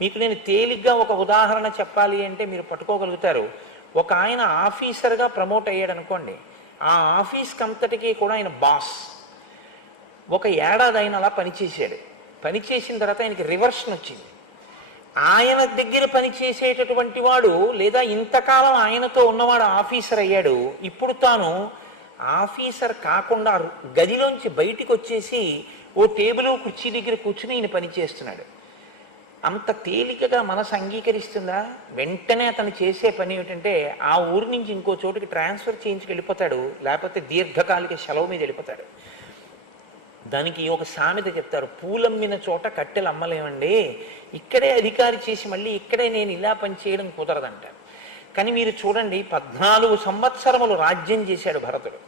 మీకు నేను తేలిగ్గా ఒక ఉదాహరణ చెప్పాలి అంటే మీరు పట్టుకోగలుగుతారు. ఒక ఆయన ఆఫీసర్గా ప్రమోట్ అయ్యాడు అనుకోండి ఆ ఆఫీస్కి అంతటికీ కూడా ఆయన బాస్. ఒక ఏడాది ఆయన అలా పనిచేశాడు. పనిచేసిన తర్వాత ఆయనకి రివర్షన్ వచ్చింది. ఆయన దగ్గర పనిచేసేటటువంటి వాడు లేదా ఇంతకాలం ఆయనతో ఉన్నవాడు ఆఫీసర్ అయ్యాడు. ఇప్పుడు తాను ఆఫీసర్ కాకుండా గదిలోంచి బయటికి వచ్చేసి ఓ టేబుల్ కుర్చీ దగ్గర కూర్చుని ఈయన పని చేస్తున్నాడు అంత తేలికగా మనసు అంగీకరిస్తుందా? వెంటనే అతను చేసే పని ఏమిటంటే ఆ ఊరి నుంచి ఇంకో చోటుకి ట్రాన్స్ఫర్ చేయించుకు వెళ్ళిపోతాడు లేకపోతే దీర్ఘకాలిక సెలవు మీద వెళ్ళిపోతాడు. దానికి ఒక సామెత చెప్తారు పూలమ్మిన చోట కట్టెలు అమ్మలేమండి. ఇక్కడే అధికారి చేసి మళ్ళీ ఇక్కడే నేను ఇలా పనిచేయడం కుదరదంటారు కానీ మీరు చూడండి పద్నాలుగు సంవత్సరములు రాజ్యం చేశాడు భరతుడు.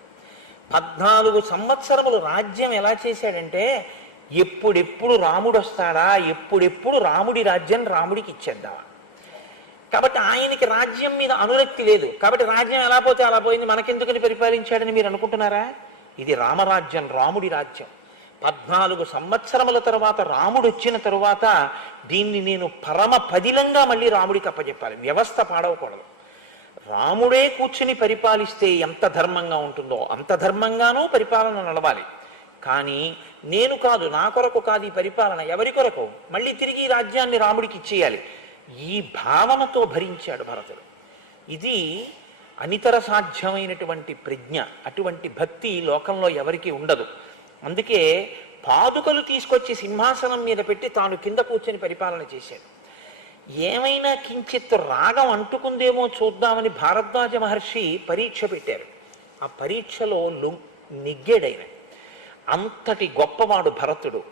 పద్నాలుగు సంవత్సరములు రాజ్యం ఎలా చేశాడంటే ఎప్పుడెప్పుడు రాముడు వస్తాడా ఎప్పుడెప్పుడు రాముడి రాజ్యం రాముడికి ఇచ్చేద్దామా కాబట్టి ఆయనకి రాజ్యం మీద అనురక్తి లేదు. కాబట్టి రాజ్యం ఎలా పోతే అలా పోయింది? మనకెందుకని పరిపాలించాడని మీరు అనుకుంటున్నారా? ఇది రామరాజ్యం రాముడి రాజ్యం. పద్నాలుగు సంవత్సరముల తర్వాత రాముడు వచ్చిన తరువాత దీన్ని నేను పరమ పదిలంగా మళ్ళీ రాముడికి అప్పచెప్పాలి వ్యవస్థ పాడవకూడదు. రాముడే కూర్చుని పరిపాలిస్తే ఎంత ధర్మంగా ఉంటుందో అంత ధర్మంగానూ పరిపాలన నడవాలి. కానీ నేను కాదు నా కొరకు కాదు ఈ పరిపాలన ఎవరి కొరకు? మళ్ళీ తిరిగి ఈ రాజ్యాన్ని రాముడికి ఇచ్చేయాలి. ఈ భావనతో భరించాడు భరతుడు. ఇది అనితర సాధ్యమైనటువంటి ప్రజ్ఞ అటువంటి భక్తి లోకంలో ఎవరికీ ఉండదు. అందుకే పాదుకలు తీసుకొచ్చి సింహాసనం మీద పెట్టి తాను కింద కూర్చొని పరిపాలన చేశాడు. ఏమైనా కించిత్ రాగం అంటుకుందేమో చూద్దామని భారద్వాజ మహర్షి పరీక్ష పెట్టారు. ఆ పరీక్షలో లు అంతటి గొప్పవాడు భరతుడు.